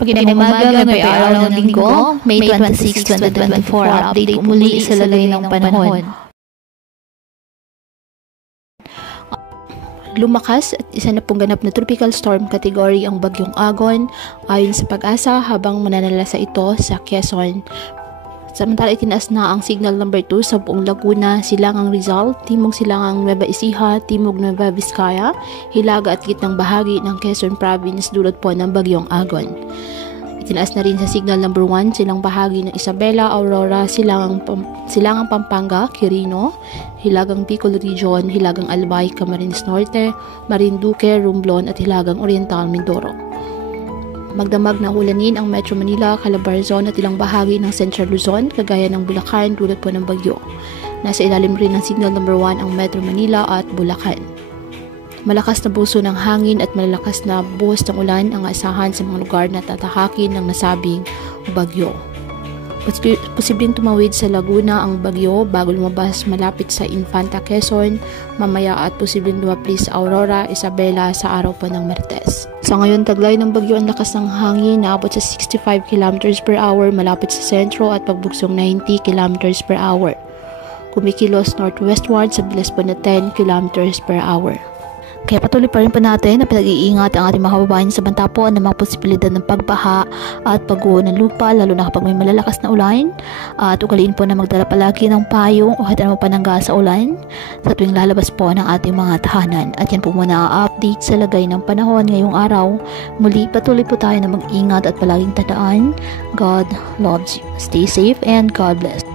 Magandang umaga, ngayong araw ng linggo, May 26, 2024. Update po muli sa lagay ng panahon. Lumakas at isa na pong ganap na tropical storm category ang bagyong Agon ayon sa Pag-asa habang mananalasa ito sa Quezon. Samantala itinaas na ang signal number 2 sa buong Laguna, Silangang Rizal, Timog Silangang Nueva Ecija, Timog Nueva Vizcaya, Hilaga at gitnang bahagi ng Quezon Province dulot po ng bagyong Agon. Itinaas na rin sa signal number 1 silang bahagi ng Isabela, Aurora, Silangang Pampanga, Quirino, Hilagang Bicol Region, Hilagang Albay, Camarines Norte, Marinduque, Romblon at Hilagang Oriental, Mindoro. Magdamag na ulanin ang Metro Manila, Calabarzon at ilang bahagi ng Central Luzon, kagaya ng Bulacan dulot po ng bagyo. Nasa ilalim rin ng signal number 1 ang Metro Manila at Bulacan. Malakas na buso ng hangin at malalakas na buhos ng ulan ang asahan sa mga lugar na tatahakin ng nasabing bagyo. Posibleng tumawid sa Laguna ang bagyo bago lumabas malapit sa Infanta, Quezon, mamaya at posibleng lumapli sa Aurora, Isabela sa araw pa ng Martes. Sa ngayon, taglay ng bagyo ang lakas ng hangin na abot sa 65 km per hour malapit sa sentro at pagbugsong 90 km per hour. Kumikilos northwestward sa bilis po na 10 km per hour. Kaya patuloy pa rin natin na pinag-iingat ang ating mga kababayan sa banta po ng mga posibilidad ng pagbaha at pagguho ng lupa lalo na kapag may malalakas na ulan at ugaliin po na magdala palagi ng payong o hatan mo panangga sa ulan sa tuwing lalabas po ng ating mga tahanan. At yan po muna ang update sa lagay ng panahon ngayong araw. Muli patuloy po tayo na mag-ingat at palaging tandaan, God loves you. Stay safe and God bless.